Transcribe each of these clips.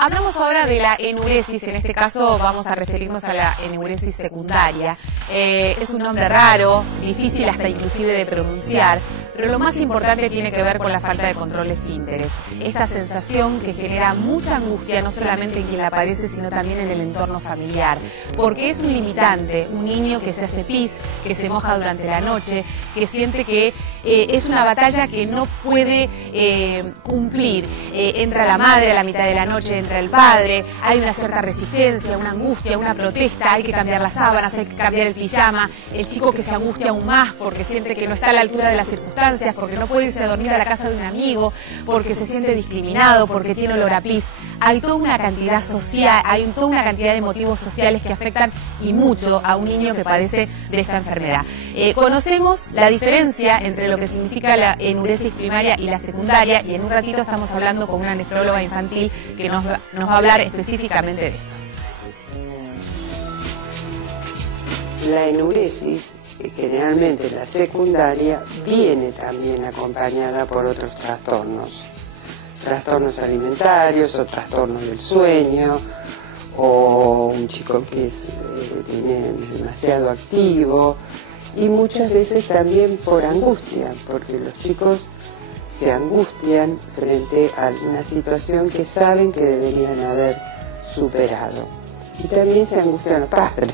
hablamos ahora de la enuresis, en este caso vamos a referirnos a la enuresis secundaria. Es un nombre raro, difícil hasta inclusive de pronunciar, pero lo más importante tiene que ver con la falta de control esfínteres. Esta sensación que genera mucha angustia, no solamente en quien la padece, sino también en el entorno familiar, porque es un limitante, un niño que se hace pis, que se moja durante la noche, que siente que es una batalla que no puede cumplir. Entra la madre a la mitad de la noche, entra el padre, hay una cierta resistencia, una angustia, una protesta, hay que cambiar las sábanas, hay que cambiar el pijama, el chico que se angustia aún más porque siente que no está a la altura de las circunstancias, porque no puede irse a dormir a la casa de un amigo, porque se siente discriminado, porque tiene olor a pis. Hay toda una cantidad social, hay toda una cantidad de motivos sociales que afectan y mucho a un niño que padece de esta enfermedad. Conocemos la diferencia entre lo que significa la enuresis primaria y la secundaria, y en un ratito estamos hablando con una nefróloga infantil que nos va a hablar específicamente de esto. La enuresis, generalmente la secundaria, viene también acompañada por otros trastornos. Trastornos alimentarios o trastornos del sueño, o un chico que es demasiado activo, y muchas veces también por angustia, porque los chicos se angustian frente a una situación que saben que deberían haber superado. Y también se angustian los padres.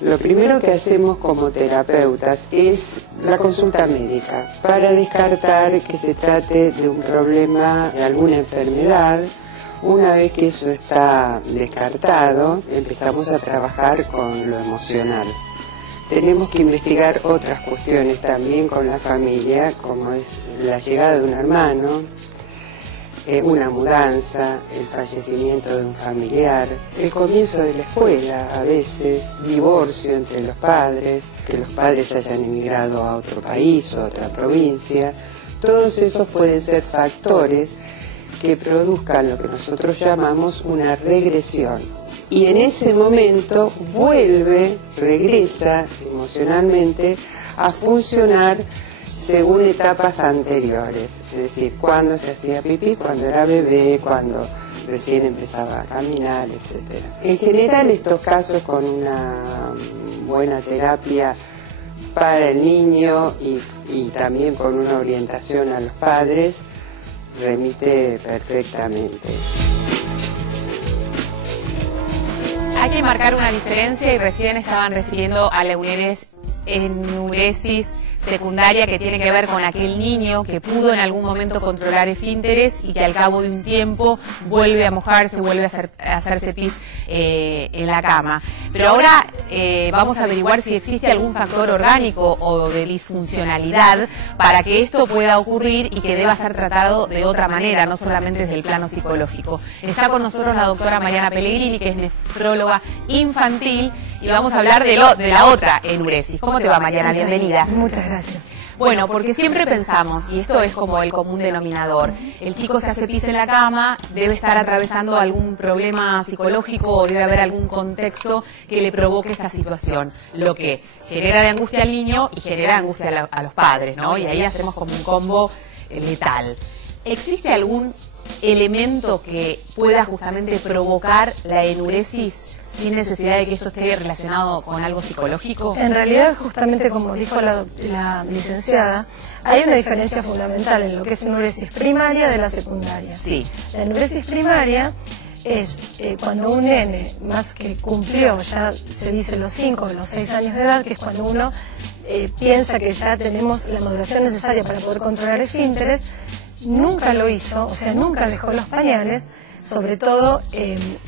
Lo primero que hacemos como terapeutas es la consulta médica para descartar que se trate de un problema, de alguna enfermedad. Una vez que eso está descartado, empezamos a trabajar con lo emocional. Tenemos que investigar otras cuestiones también con la familia, como es la llegada de un hermano, una mudanza, el fallecimiento de un familiar, el comienzo de la escuela, a veces divorcio entre los padres, que los padres hayan emigrado a otro país o a otra provincia. Todos esos pueden ser factores que produzcan lo que nosotros llamamos una regresión. Y en ese momento regresa emocionalmente a funcionar según etapas anteriores, es decir, cuando se hacía pipí, cuando era bebé, cuando recién empezaba a caminar, etc. En general, estos casos con una buena terapia para el niño y también con una orientación a los padres, remite perfectamente. Hay que marcar una diferencia, y recién estaban refiriendo a la enuresis secundaria, que tiene que ver con aquel niño que pudo en algún momento controlar esfínteres y que al cabo de un tiempo vuelve a mojarse, vuelve a hacerse pis en la cama. Pero ahora vamos a averiguar si existe algún factor orgánico o de disfuncionalidad para que esto pueda ocurrir y que deba ser tratado de otra manera, no solamente desde el plano psicológico. Está con nosotros la doctora Mariana Pellegrini, que es nefróloga infantil, y vamos a hablar de la otra enuresis. ¿Cómo te va, Mariana? Bienvenida. Muchas gracias. Bueno, porque siempre pensamos, y esto es como el común denominador, el chico se hace pis en la cama, debe estar atravesando algún problema psicológico o debe haber algún contexto que le provoque esta situación, lo que genera de angustia al niño y genera angustia a los padres, ¿no? Y ahí hacemos como un combo letal. ¿Existe algún elemento que pueda justamente provocar la enuresis sin necesidad de que esto esté relacionado con algo psicológico? En realidad, justamente como dijo la licenciada, hay una diferencia fundamental en lo que es enuresis primaria de la secundaria. Sí. La enuresis primaria es cuando un nene, más que cumplió, ya se dice los 5 o los 6 años de edad, que es cuando uno piensa que ya tenemos la maduración necesaria para poder controlar esfínteres, nunca lo hizo, o sea, nunca dejó los pañales. Sobre todo,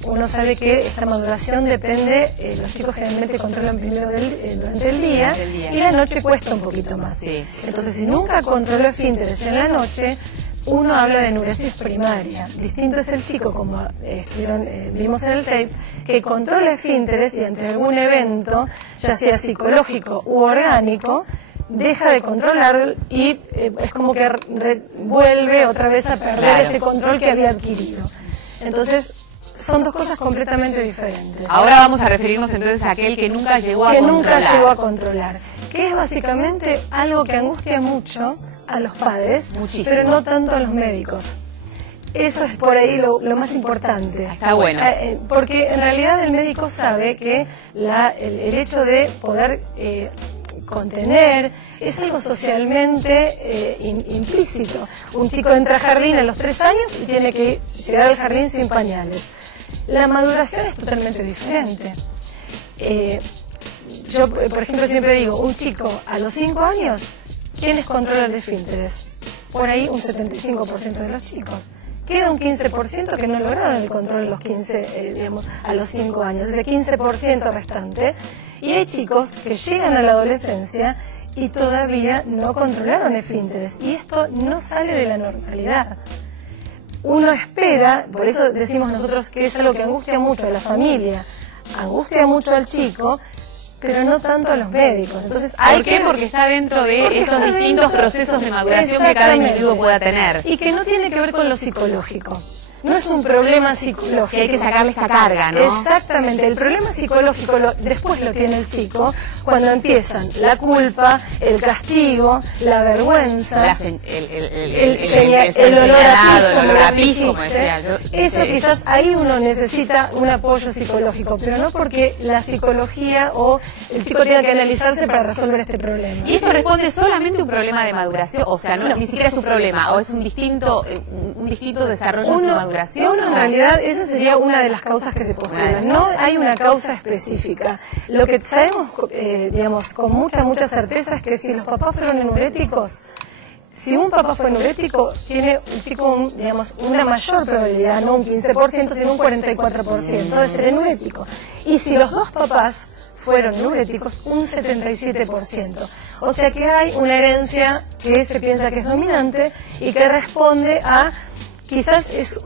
uno sabe que esta maduración depende, los chicos generalmente controlan primero durante el día, y la noche cuesta un poquito más. Sí. Entonces, si nunca controló esfínteres en la noche, uno habla de enuresis primaria. Distinto es el chico, como vimos en el tape, que controla esfínteres y ante algún evento, ya sea psicológico u orgánico, deja de controlar y es como que vuelve otra vez a perder ese control que había adquirido. Entonces, son dos cosas completamente diferentes. Ahora vamos a referirnos entonces a aquel que nunca llegó a controlar. Que es básicamente algo que angustia mucho a los padres, muchísimo, pero no tanto a los médicos. Eso es por ahí lo más importante. Está bueno. Porque en realidad el médico sabe que el hecho de poder contener es algo socialmente implícito. Un chico entra al jardín a los 3 años y tiene que llegar al jardín sin pañales. La maduración es totalmente diferente. Yo, por ejemplo, siempre digo, un chico a los 5 años, ¿quiénes controlan el esfínteres? Por ahí un 75% de los chicos. Queda un 15% que no lograron el control a los 5 años, ese 15% restante. Y hay chicos que llegan a la adolescencia y todavía no controlaron esfínteres. Y esto no sale de la normalidad. Uno espera, por eso decimos nosotros que es algo que angustia mucho a la familia, angustia mucho al chico, pero no tanto a los médicos. Entonces, ¿por qué? Porque está dentro de estos distintos procesos de maduración que cada individuo pueda tener. Y que no tiene que ver con lo psicológico. No es un problema psicológico. Que hay que sacarle esta carga, ¿no? Exactamente. El problema psicológico después lo tiene el chico cuando empiezan la culpa, el castigo, la vergüenza, el olor a pis, como decía yo. Eso quizás ahí uno necesita un apoyo psicológico, pero no porque la psicología o el chico tenga que analizarse para resolver este problema. ¿Y esto responde solamente a un problema de maduración? O sea, no, ni siquiera es un problema, o es un distinto desarrollo de su maduración. Uno, en realidad, esa sería una de las causas que se postulan. No hay una causa específica. Lo que sabemos, digamos, con mucha certeza es que si los papás fueron enuréticos, si un papá fue enurético, tiene el chico, digamos, una mayor probabilidad, no un 15%, sino un 44% de ser enurético. Y si los dos papás fueron enuréticos, un 77%. O sea que hay una herencia que se piensa que es dominante y que responde a... Quizás es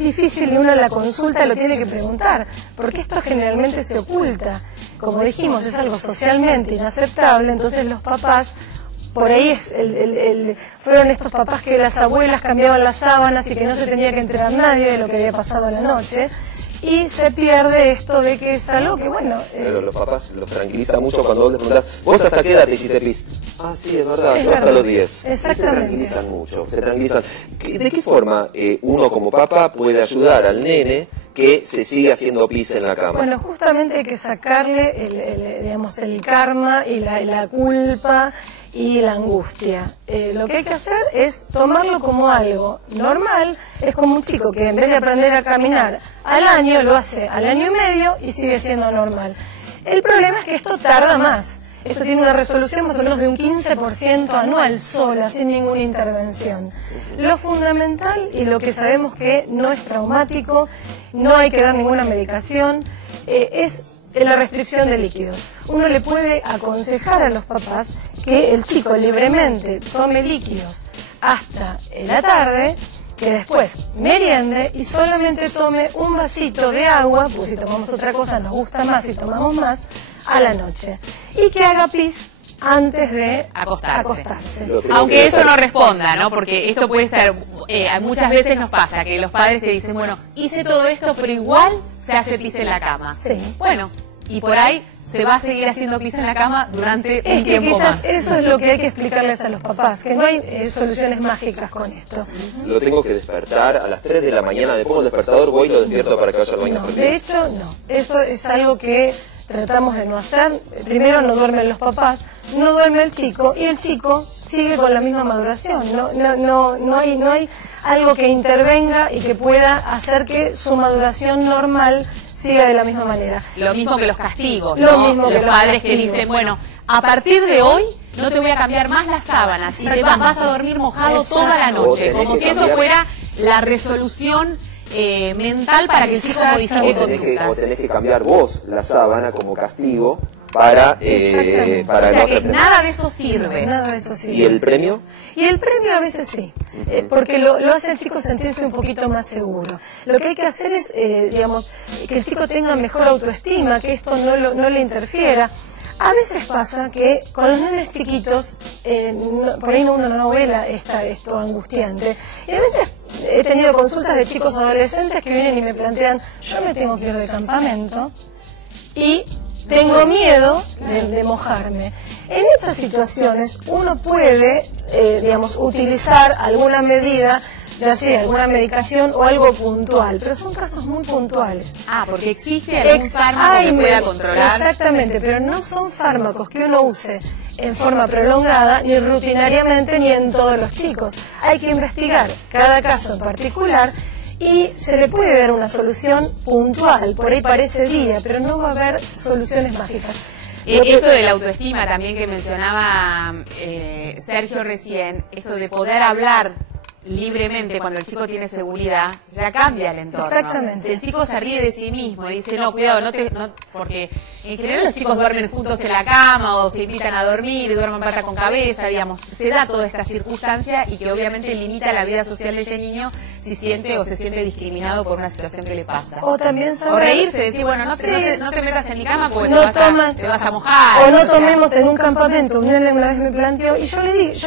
difícil y uno en la consulta lo tiene que preguntar, porque esto generalmente se oculta. Como dijimos, es algo socialmente inaceptable, entonces los papás, por ahí fueron estos papás que las abuelas cambiaban las sábanas y que no se tenía que enterar nadie de lo que había pasado la noche. Y se pierde esto de que es algo que, bueno... Pero los papás los tranquiliza mucho cuando vos les preguntás, ¿vos hasta qué edad te hiciste pis? Ah, sí, es verdad, yo hasta los 10. Exactamente. Se tranquilizan mucho, se tranquilizan. ¿De qué forma uno como papá puede ayudar al nene que se sigue haciendo pis en la cama? Bueno, justamente hay que sacarle el karma y la culpa y la angustia. Lo que hay que hacer es tomarlo como algo normal. Es como un chico que en vez de aprender a caminar al año, lo hace al año y medio y sigue siendo normal. El problema es que esto tarda más. Esto tiene una resolución más o menos de un 15% anual sola, sin ninguna intervención. Lo fundamental y lo que sabemos que no es traumático, no hay que dar ninguna medicación, es la restricción de líquidos. Uno le puede aconsejar a los papás que el chico libremente tome líquidos hasta la tarde, que después meriende y solamente tome un vasito de agua, pues si tomamos otra cosa nos gusta más y tomamos más, a la noche. Y que haga pis antes de acostarse. Aunque eso no responda, ¿no? Porque esto puede ser, muchas veces nos pasa que los padres te dicen, bueno, hice todo esto, pero igual se hace pis en la cama. Sí. Bueno, y por ahí se va a seguir haciendo pis en la cama durante un tiempo quizás más. Eso es lo que hay que explicarles a los papás, que no hay soluciones mágicas con esto. Lo tengo que despertar a las 3 de la mañana, me pongo el despertador, voy y lo despierto para que vaya al baño a hacer pis. De hecho, no. Eso es algo que tratamos de no hacer. Primero no duermen los papás, no duerme el chico y el chico sigue con la misma maduración. No hay algo que intervenga y que pueda hacer que su maduración normal siga de la misma manera. Lo mismo que los castigos, Lo ¿no? mismo que los los padres castigos. que dicen, bueno, a partir de hoy no te voy a cambiar más las sábanas y te vas a dormir mojado toda la noche, como si eso fuera la resolución mental para que el chico modifique conductas. O tenés que cambiar vos la sábana como castigo para O sea que nada de eso sirve. Nada de eso sirve. ¿Y el premio? Y el premio a veces sí, porque lo hace al chico sentirse un poquito más seguro. Lo que hay que hacer es, digamos, que el chico tenga mejor autoestima, que esto no le interfiera. A veces pasa que con los nenes chiquitos, por ahí uno no ve esto angustiante. Y a veces he tenido consultas de chicos adolescentes que vienen y me plantean, yo me tengo que ir de campamento y tengo miedo de mojarme. En esas situaciones uno puede, digamos, utilizar alguna medida ya sea alguna medicación o algo puntual, pero son casos muy puntuales. Ah, porque existe algún fármaco que pueda controlar. Exactamente, pero no son fármacos que uno use en forma prolongada, ni rutinariamente, ni en todos los chicos. Hay que investigar cada caso en particular y se le puede dar una solución puntual, por ahí para ese día, pero no va a haber soluciones mágicas. Esto de la autoestima también que mencionaba Sergio recién, esto de poder hablar libremente cuando el chico tiene seguridad, ya cambia el entorno. Exactamente. Si el chico se ríe de sí mismo y dice, no, cuidado, porque en general los chicos duermen juntos en la cama o se invitan a dormir y duermen pata con cabeza, digamos, se da toda esta circunstancia y que obviamente limita la vida social de este niño si siente o se siente discriminado por una situación que le pasa. O también saber... O reírse, decir, bueno, no te metas en mi cama porque no te vas a mojar. O no tomemos en un campamento. Una vez me planteó, y yo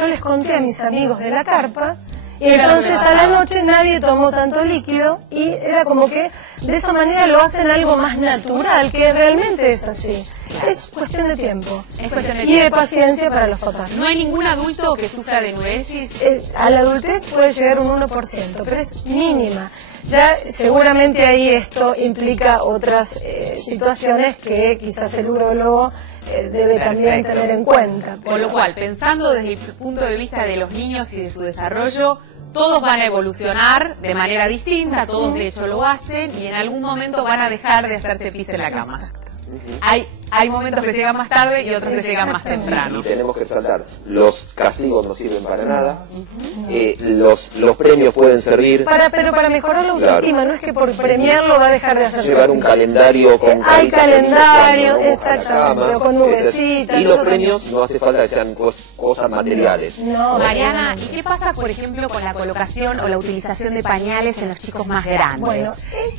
les conté a mis amigos de la carpa, y entonces a la noche nadie tomó tanto líquido y era como que de esa manera lo hacen algo más natural, que realmente es así. Claro. Es cuestión de tiempo. Es cuestión de y de paciencia para los papás. ¿No hay ningún adulto que sufra de enuresis? A la adultez puede llegar un 1%, pero es mínima. Ya seguramente ahí esto implica otras situaciones que quizás el urólogo debe también tener en cuenta. Con lo cual, pensando desde el punto de vista de los niños y de su desarrollo, todos van a evolucionar de manera distinta, todos de hecho lo hacen y en algún momento van a dejar de hacerse pis en la cama. Exacto. Hay momentos que llegan más tarde y otros que llegan más temprano. Y tenemos que saltar. Los castigos no sirven para nada. Los premios pueden servir. Pero para mejorar la autoestima, claro. No es que por premiarlo va a dejar de hacerse. Llevar un calendario con hay calendario, exactamente, con nubecitas. Y los premios no hace falta que sean cosas materiales. No, Mariana, ¿y qué pasa, por ejemplo, con la colocación o la utilización de pañales en los chicos más grandes? Bueno,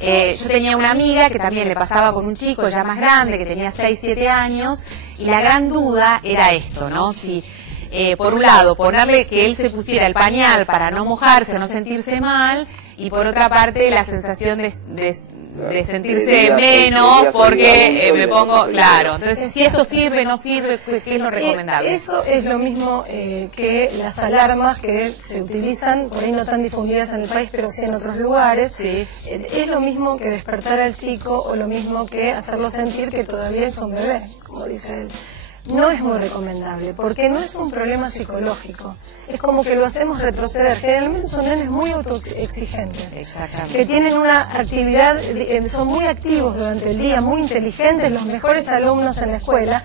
yo tenía una amiga que también le pasaba con un chico ya más grande, que tenía 6, 7 años, y la gran duda era esto, ¿no? Si, por un lado, ponerle que él se pusiera el pañal para no mojarse o no sentirse mal, y por otra parte, la sensación de sentirse menos porque me pongo, claro. Entonces, si esto sirve, no sirve, ¿qué es lo recomendable? Eso es lo mismo que las alarmas que se utilizan, por ahí no tan difundidas en el país, pero sí en otros lugares. Sí. Es lo mismo que despertar al chico o lo mismo que hacerlo sentir que todavía es un bebé, como dice él. No es muy recomendable, porque no es un problema psicológico. Es como que lo hacemos retroceder. Generalmente son nenes muy autoexigentes. Exactamente. Que tienen una actividad, son muy activos durante el día, muy inteligentes, los mejores alumnos en la escuela,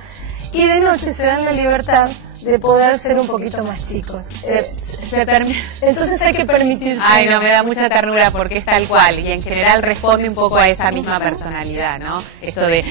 y de noche se dan la libertad de poder ser un poquito más chicos. Entonces hay que permitirse. Ay, no, me da mucha ternura porque es tal cual y en general responde un poco a esa misma personalidad, ¿no? Esto de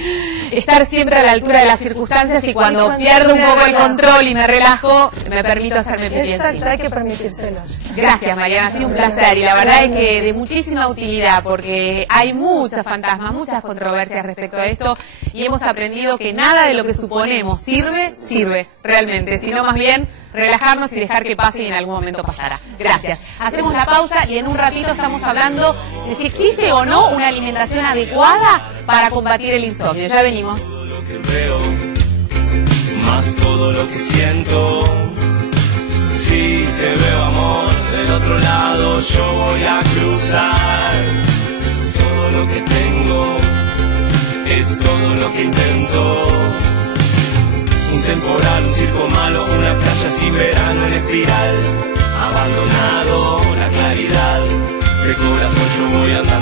estar siempre a la altura de las circunstancias y cuando pierdo un poco el control y me relajo, me permito hacerme pipí Exacto, encima. hay que permitírselos. Gracias, Mariana, ha sido un placer y la verdad es que de muchísima utilidad porque hay muchos fantasmas, muchas controversias respecto a esto y hemos aprendido que nada de lo que suponemos sirve realmente, sino más bien relajarnos y dejar que pase y en algún momento pasará. Gracias. Hacemos la pausa y en un ratito estamos hablando de si existe o no una alimentación adecuada para combatir el insomnio. Ya venimos. Todo lo que veo, más todo lo que siento. Si te veo, amor, del otro lado yo voy a cruzar. Todo lo que tengo es todo lo que intento. Un temporal, un circo malo, una playa sin verano en espiral. Abandonado, la claridad, de corazón yo voy andando.